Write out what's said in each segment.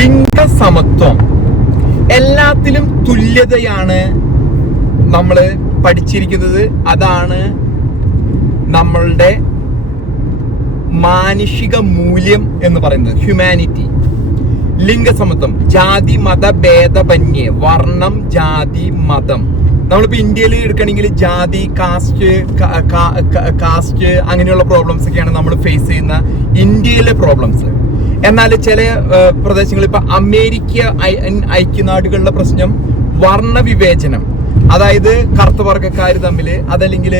ലിംഗസമത്വം, എല്ലാത്തിലും തുല്യതയാണ് നമ്മൾ പഠിച്ചിരിക്കുന്നത്. അതാണ് നമ്മളുടെ മാനുഷിക മൂല്യം എന്ന് പറയുന്നത്, ഹ്യൂമാനിറ്റി. ലിംഗസമത്വം, ജാതി മത ഭേദമന്യേ, വർണ്ണം ജാതി മതം. നമ്മളിപ്പോ ഇന്ത്യയിൽ എടുക്കണമെങ്കിൽ ജാതി, കാസ്റ്റ് അങ്ങനെയുള്ള പ്രോബ്ലംസ് ഒക്കെയാണ് നമ്മൾ ഫേസ് ചെയ്യുന്ന ഇന്ത്യയിലെ പ്രോബ്ലംസ്. എന്നാൽ ചില പ്രദേശങ്ങളിൽ ഇപ്പൊ അമേരിക്ക, ഐക്യനാടുകളുടെ പ്രശ്നം വർണ്ണവിവേചനം, അതായത് കറുത്ത വർഗ്ഗക്കാർ തമ്മിൽ, അതല്ലെങ്കിൽ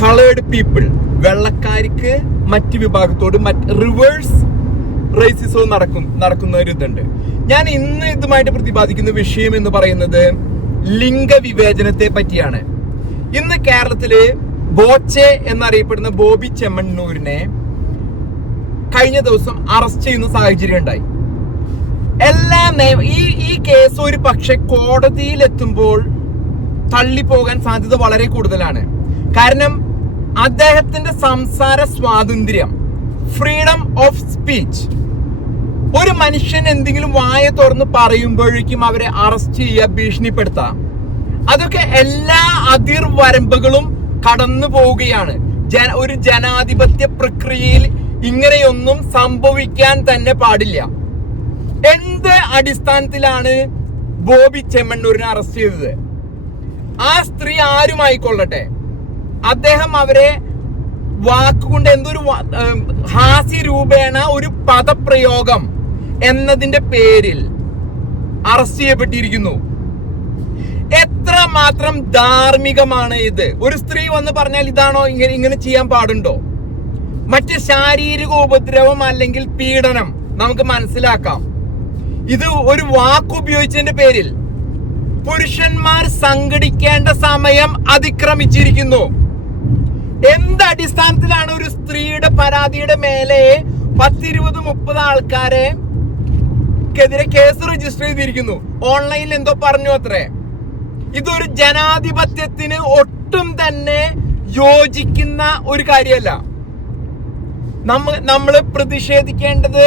കളേർഡ് പീപ്പിൾ, വെള്ളക്കാർക്ക് മറ്റു വിഭാഗത്തോട് റിവേഴ്സ് റേസിസവും നടക്കുന്ന ഒരു ഇതുണ്ട്. ഞാൻ ഇന്ന് ഇതുമായിട്ട് പ്രതിപാദിക്കുന്ന വിഷയം എന്ന് പറയുന്നത് ലിംഗവിവേചനത്തെ പറ്റിയാണ്. ഇന്ന് കേരളത്തില് ബോച്ചെ എന്നറിയപ്പെടുന്ന ബോബി ചെമ്മണ്ണൂരിനെ കഴിഞ്ഞ ദിവസം അറസ്റ്റ് ചെയ്യുന്ന സാഹചര്യം ഉണ്ടായി. ഈ കേസ് ഒരു പക്ഷെ കോടതിയിലെത്തുമ്പോൾ തള്ളിപ്പോകാൻ സാധ്യത വളരെ കൂടുതലാണ്. കാരണം അദ്ദേഹത്തിന്റെ സംസാര സ്വാതന്ത്ര്യം, ഫ്രീഡം ഓഫ് സ്പീച്ച്, ഒരു മനുഷ്യൻ എന്തെങ്കിലും വായ തുറന്ന് പറയുമ്പോഴേക്കും അവരെ അറസ്റ്റ് ചെയ്യുക, ഭീഷണിപ്പെടുത്തുക, അതൊക്കെ എല്ലാ അതിർവരമ്പുകളും കടന്നു പോവുകയാണ്. ഒരു ജനാധിപത്യ പ്രക്രിയയിൽ ഇങ്ങനെയൊന്നും സംഭവിക്കാൻ തന്നെ പാടില്ല. എന്ത് അടിസ്ഥാനത്തിലാണ് ബോബി ചെമ്മണ്ണൂരിനെ അറസ്റ്റ് ചെയ്തത്? ആ സ്ത്രീ ആരുമായിക്കൊള്ളട്ടെ, അദ്ദേഹം അവരെ വാക്കുകൊണ്ട് എന്തൊരു ഹാസ്യരൂപേണ ഒരു പദപ്രയോഗം എന്നതിന്റെ പേരിൽ അറസ്റ്റ് ചെയ്യപ്പെട്ടിരിക്കുന്നു. എത്രമാത്രം ധാർമ്മികമാണ് ഇത്? ഒരു സ്ത്രീ വന്ന് പറഞ്ഞാൽ ഇതാണോ ഇങ്ങനെ ചെയ്യാൻ പാടുണ്ടോ? മറ്റ് ശാരീരിക ഉപദ്രവം അല്ലെങ്കിൽ പീഡനം നമുക്ക് മനസ്സിലാക്കാം. ഇത് ഒരു വാക്കുപയോഗിച്ചതിന്റെ പേരിൽ പുരുഷന്മാർ സംഘടിക്കേണ്ട സമയം അതിക്രമിച്ചിരിക്കുന്നു. എന്ത് അടിസ്ഥാനത്തിലാണ് ഒരു സ്ത്രീയുടെ പരാതിയുടെ മേലെ 10-20-30 ആൾക്കാരെതിരെ കേസ് രജിസ്റ്റർ ചെയ്തിരിക്കുന്നു? ഓൺലൈനിൽ എന്തോ പറഞ്ഞു അത്രേ. ഇതൊരു ജനാധിപത്യത്തിന് ഒട്ടും തന്നെ യോജിക്കുന്ന ഒരു കാര്യമല്ല. നമ്മൾ പ്രതിഷേധിക്കേണ്ടത്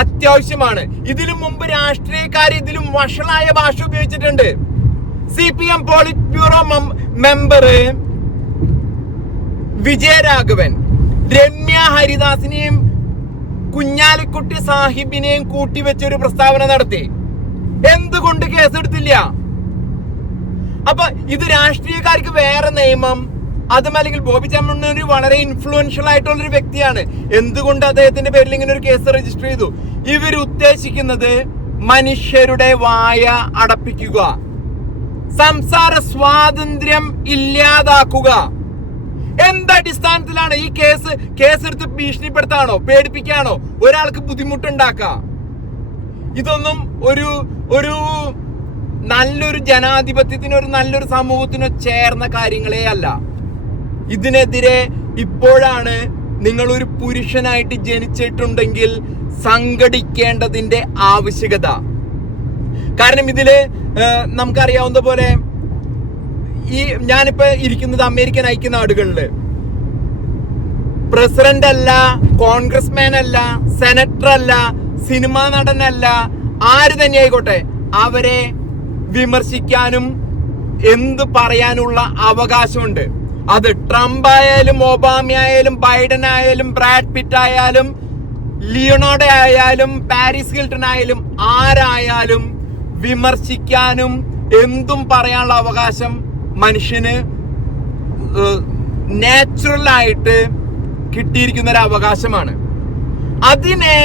അത്യാവശ്യമാണ്. ഇതിനു മുമ്പ് രാഷ്ട്രീയക്കാർ ഇതിലും വഷളായ ഭാഷ ഉപയോഗിച്ചിട്ടുണ്ട്. CPM politburo member Vijayaraghavan Ramya ഹരിദാസിനെയും കുഞ്ഞാലിക്കുട്ടി സാഹിബിനെയും കൂട്ടിവെച്ചൊരു പ്രസ്താവന നടത്തി. എന്തുകൊണ്ട് കേസെടുത്തില്ല? അപ്പൊ ഇത് രാഷ്ട്രീയക്കാർക്ക് വേറെ നിയമം, അതും അല്ലെങ്കിൽ ബോബി ചെമ്മണ്ണൂർ വളരെ ഇൻഫ്ലുവൻഷ്യൽ ആയിട്ടുള്ള ഒരു വ്യക്തിയാണ്, എന്തുകൊണ്ട് അദ്ദേഹത്തിന്റെ പേരിൽ ഇങ്ങനെ ഒരു കേസ് രജിസ്റ്റർ ചെയ്തു? ഇവർ ഉദ്ദേശിക്കുന്നത് മനുഷ്യരുടെ വായ അടപ്പിക്കുക, സംസാര സ്വാതന്ത്ര്യം ഇല്ലാതാക്കുക. എന്തടിസ്ഥാനത്തിലാണ് ഈ കേസെടുത്ത് ഭീഷണിപ്പെടുത്താണോ, പേടിപ്പിക്കാണോ, ഒരാൾക്ക് ബുദ്ധിമുട്ടുണ്ടാക്കുക? ഇതൊന്നും ഒരു നല്ലൊരു ജനാധിപത്യത്തിനോ ഒരു നല്ലൊരു സമൂഹത്തിനോ ചേർന്ന കാര്യങ്ങളേ അല്ല. ഇതിനെതിരെ ഇപ്പോഴാണ് നിങ്ങൾ ഒരു പുരുഷനായിട്ട് ജനിച്ചിട്ടുണ്ടെങ്കിൽ സംഘടിക്കേണ്ടതിന്റെ ആവശ്യകത. കാരണം ഇതില് നമുക്കറിയാവുന്ന പോലെ ഞാനിപ്പോ ഇരിക്കുന്നത് അമേരിക്കൻ ഐക്യനാടുകളില് പ്രസിഡന്റ് അല്ല, കോൺഗ്രസ്മാൻ അല്ല, സെനറ്റർ അല്ല, സിനിമാ നടനല്ല, ആര് തന്നെ ആയിക്കോട്ടെ, അവരെ വിമർശിക്കാനും എന്ത് പറയാനുള്ള അവകാശമുണ്ട്. അത് ട്രംപ് ആയാലും, ഒബാമ ആയാലും, ബൈഡൻ ആയാലും, ബ്രാഡ് പിറ്റ് ആയാലും, ലിയോണാർഡോ ആയാലും, പാരീസ് ഹിൽട്ടൺ ആയാലും, ആരായാലും വിമർശിക്കാനും എന്തും പറയാനുള്ള അവകാശം മനുഷ്യന് നാച്ചുറൽ ആയിട്ട് കിട്ടിയിരിക്കുന്ന ഒരു അവകാശമാണ്. അതിനെ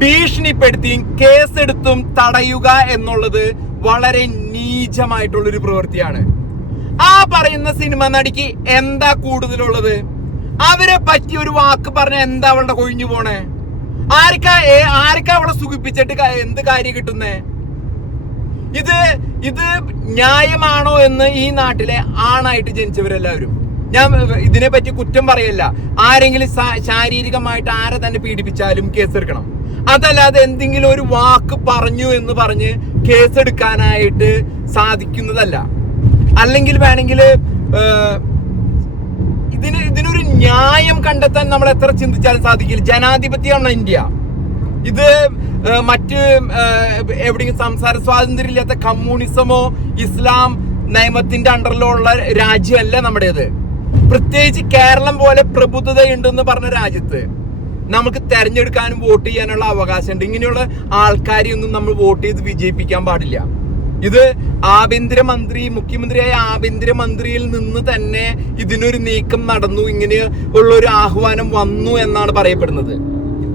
ഭീഷണിപ്പെടുത്തിയും കേസെടുത്തും തടയുക എന്നുള്ളത് വളരെ നീചമായിട്ടുള്ളൊരു പ്രവൃത്തിയാണ്. ആ പറയുന്ന സിനിമ നടിക്ക് എന്താ കൂടുതലുള്ളത്? അവരെ പറ്റി ഒരു വാക്ക് പറഞ്ഞ എന്താ അവളുടെ കൊഴിഞ്ഞു പോണേ? ആർക്കാ അവളെ സുഖിപ്പിച്ചിട്ട് എന്ത് കാര്യം കിട്ടുന്നേ? ഇത് ന്യായമാണോ എന്ന് ഈ നാട്ടിലെ ആണായിട്ട് ജനിച്ചവരെല്ലാവരും, ഞാൻ ഇതിനെ പറ്റി കുറ്റം പറയല്ല, ആരെങ്കിലും ശാരീരികമായിട്ട് ആരെ തന്നെ പീഡിപ്പിച്ചാലും കേസെടുക്കണം. അതല്ലാതെ എന്തെങ്കിലും ഒരു വാക്ക് പറഞ്ഞു എന്ന് പറഞ്ഞ് കേസെടുക്കാനായിട്ട് സാധിക്കുന്നതല്ല. അല്ലെങ്കിൽ വേണമെങ്കിൽ ഇതിനൊരു ന്യായം കണ്ടെത്താൻ നമ്മൾ എത്ര ചിന്തിച്ചാലും സാധിക്കില്ല. ജനാധിപത്യമാണ് ഇന്ത്യ. ഇത് മറ്റ് എവിടെയും സംസാര സ്വാതന്ത്ര്യം ഇല്ലാത്ത കമ്മ്യൂണിസമോ ഇസ്ലാം നിയമത്തിന്റെ അണ്ടറിലോ ഉള്ള രാജ്യമല്ല നമ്മുടേത്. പ്രത്യേകിച്ച് കേരളം പോലെ പ്രബുദ്ധതയുണ്ടെന്ന് പറഞ്ഞ രാജ്യത്ത് നമുക്ക് തെരഞ്ഞെടുക്കാനും വോട്ട് ചെയ്യാനുള്ള അവകാശമുണ്ട്. ഇങ്ങനെയുള്ള ആൾക്കാരെയൊന്നും നമ്മൾ വോട്ട് ചെയ്ത് വിജയിപ്പിക്കാൻ പാടില്ല. ഇത് ആഭ്യന്തരമന്ത്രി, മുഖ്യമന്ത്രിയായ ആഭ്യന്തരമന്ത്രിയിൽ നിന്ന് തന്നെ ഇതിനൊരു നീക്കം നടന്നു, ഇങ്ങനെയുള്ള ഒരു ആഹ്വാനം വന്നു എന്നാണ് പറയപ്പെടുന്നത്.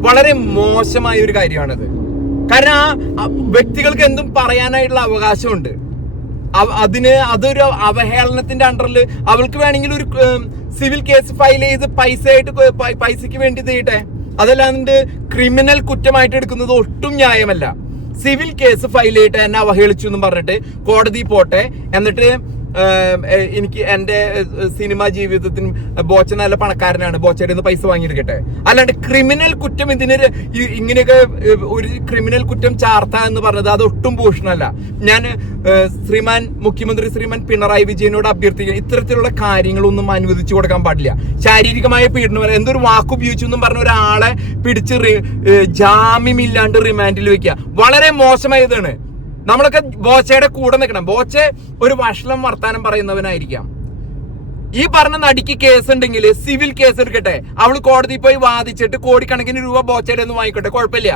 വളരെ മോശമായ ഒരു കാര്യമാണിത്. കാരണം വ്യക്തികൾക്ക് എന്തും പറയാനായിട്ടുള്ള അവകാശമുണ്ട്. അതൊരു അവഹേളനത്തിന്റെ അണ്ടറിൽ അവൾക്ക് വേണമെങ്കിൽ ഒരു സിവിൽ കേസ് ഫയൽ ചെയ്ത് പൈസയ്ക്ക് വേണ്ടി ചെയ്യട്ടെ. അതല്ലാണ്ട് ക്രിമിനൽ കുറ്റമായിട്ട് എടുക്കുന്നത് ഒട്ടും ന്യായമല്ല. സിവിൽ കേസ് ഫയൽ ചെയ്തിട്ട് എന്നെ അവഹേളിച്ചു എന്നും പറഞ്ഞിട്ട് കോടതി പോട്ടെ. എന്നിട്ട് എനിക്ക് എന്റെ സിനിമാ ജീവിതത്തിന് ബോച്ച നല്ല പണക്കാരനാണ്, ബോച്ചയുടെ നിന്ന് പൈസ വാങ്ങിയെടുക്കട്ടെ. അല്ലാണ്ട് ക്രിമിനൽ കുറ്റം ഇങ്ങനെയൊക്കെ ഒരു ക്രിമിനൽ കുറ്റം ചാർത്ത എന്ന് പറഞ്ഞത് അത് ഒട്ടും ഭൂഷണമല്ല. ഞാൻ മുഖ്യമന്ത്രി ശ്രീമാൻ പിണറായി വിജയനോട് അഭ്യർത്ഥിക്കുക, ഇത്തരത്തിലുള്ള കാര്യങ്ങളൊന്നും അനുവദിച്ചു കൊടുക്കാൻ പാടില്ല. ശാരീരികമായ പീഡനം, എന്തൊരു വാക്കുപയോഗിച്ചു എന്നും പറഞ്ഞ ഒരാളെ പിടിച്ച് ജാമ്യമില്ലാണ്ട് റിമാൻഡിൽ വെക്കുക വളരെ മോശമായതാണ്. നമ്മളൊക്കെ ബോച്ചയുടെ കൂടെ നിൽക്കണം. ബോച്ച ഒരു വഷളം വർത്താനം പറയുന്നവനായിരിക്കാം. ഈ പറഞ്ഞ നടിക്ക് കേസ് ഉണ്ടെങ്കിൽ സിവിൽ കേസ് എടുക്കട്ടെ, അവള് കോടതിയിൽ പോയി വാദിച്ചിട്ട് കോടിക്കണക്കിന് രൂപ ബോച്ചയുടെ ഒന്ന് വാങ്ങിക്കട്ടെ, കുഴപ്പമില്ല.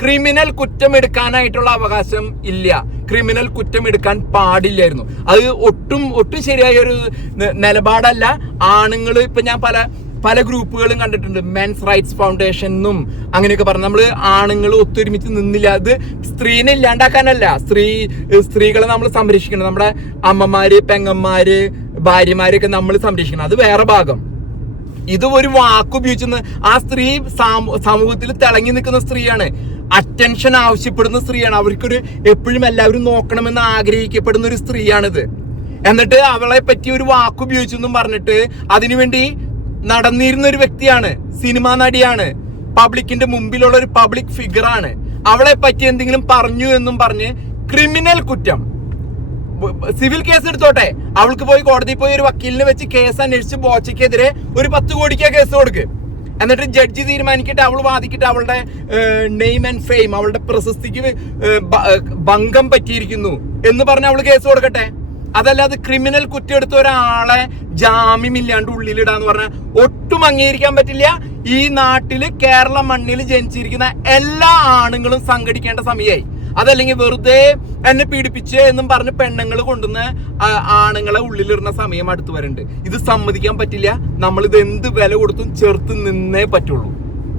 ക്രിമിനൽ കുറ്റം എടുക്കാനായിട്ടുള്ള അവകാശം ഇല്ല, ക്രിമിനൽ കുറ്റം എടുക്കാൻ പാടില്ലായിരുന്നു. അത് ഒട്ടും ശരിയായ ഒരു നിലപാടല്ല. ആണുങ്ങൾ ഇപ്പൊ ഞാൻ പല ഗ്രൂപ്പുകളും കണ്ടിട്ടുണ്ട്, മെൻസ് റൈറ്റ്സ് ഫൗണ്ടേഷൻ എന്നും അങ്ങനെയൊക്കെ പറഞ്ഞു. നമ്മൾ ആണുങ്ങൾ ഒത്തൊരുമിച്ച് നിന്നില്ല. അത് സ്ത്രീനെ ഇല്ലാണ്ടാക്കാനല്ല, സ്ത്രീകളെ നമ്മൾ സംരക്ഷിക്കണം. നമ്മുടെ അമ്മമാര്, പെങ്ങന്മാര്, ഭാര്യമാരെയൊക്കെ നമ്മൾ സംരക്ഷിക്കണം, അത് വേറെ ഭാഗം. ഇത് ഒരു വാക്കുപയോഗിച്ചെന്ന് ആ സ്ത്രീ സമൂഹത്തിൽ തിളങ്ങി നിൽക്കുന്ന സ്ത്രീയാണ്, അറ്റൻഷൻ ആവശ്യപ്പെടുന്ന സ്ത്രീയാണ്, അവർക്കൊരു എപ്പോഴും എല്ലാവരും നോക്കണമെന്ന് ആഗ്രഹിക്കപ്പെടുന്ന ഒരു സ്ത്രീയാണിത്. എന്നിട്ട് അവളെ പറ്റി ഒരു വാക്കുപയോഗിച്ചെന്നും പറഞ്ഞിട്ട് അതിനുവേണ്ടി നടന്നിരുന്ന ഒരു വ്യക്തിയാണ്, സിനിമാ നടിയാണ്, പബ്ലിക്കിന്റെ മുമ്പിലുള്ള ഒരു പബ്ലിക് ഫിഗറാണ്. അവളെ പറ്റി എന്തെങ്കിലും പറഞ്ഞു എന്നും പറഞ്ഞ് ക്രിമിനൽ കുറ്റം, സിവിൽ കേസ് എടുത്തോട്ടെ, അവൾക്ക് പോയി കോടതിയിൽ പോയി ഒരു വക്കീലിനെ വെച്ച് കേസ് അന്വേഷിച്ച് ബോച്ചയ്ക്കെതിരെ ഒരു 10 കോടിക്ക് കേസ് കൊടുക്ക്. എന്നിട്ട് ജഡ്ജി തീരുമാനിക്കട്ടെ, അവൾ വാദിക്കട്ടെ, അവളുടെ നെയിം ആൻഡ് ഫെയിം, അവളുടെ പ്രശസ്തിക്ക് ഭംഗം പറ്റിയിരിക്കുന്നു എന്ന് പറഞ്ഞ് അവള് കേസ് കൊടുക്കട്ടെ. അതല്ലാതെ ക്രിമിനൽ കുറ്റം എടുത്ത ഒരാളെ ജാമ്യമില്ലാണ്ട് ഉള്ളിലിടാന്ന് പറഞ്ഞാൽ ഒട്ടും അംഗീകരിക്കാൻ പറ്റില്ല. ഈ നാട്ടില് കേരള മണ്ണിൽ ജനിച്ചിരിക്കുന്ന എല്ലാ ആണുങ്ങളും സംഘടിക്കേണ്ട സമയമായി. അതല്ലെങ്കിൽ വെറുതെ എന്നെ പീഡിപ്പിച്ച് എന്നും പറഞ്ഞ് പെണ്ണുങ്ങൾ കൊണ്ടുവന്ന് ആണുങ്ങളെ ഉള്ളിലിടുന്ന സമയം അടുത്ത് വരുന്നുണ്ട്. ഇത് സമ്മതിക്കാൻ പറ്റില്ല. നമ്മളിത് എന്ത് വില കൊടുത്തും ചെറുത്ത് നിന്നേ പറ്റുള്ളൂ.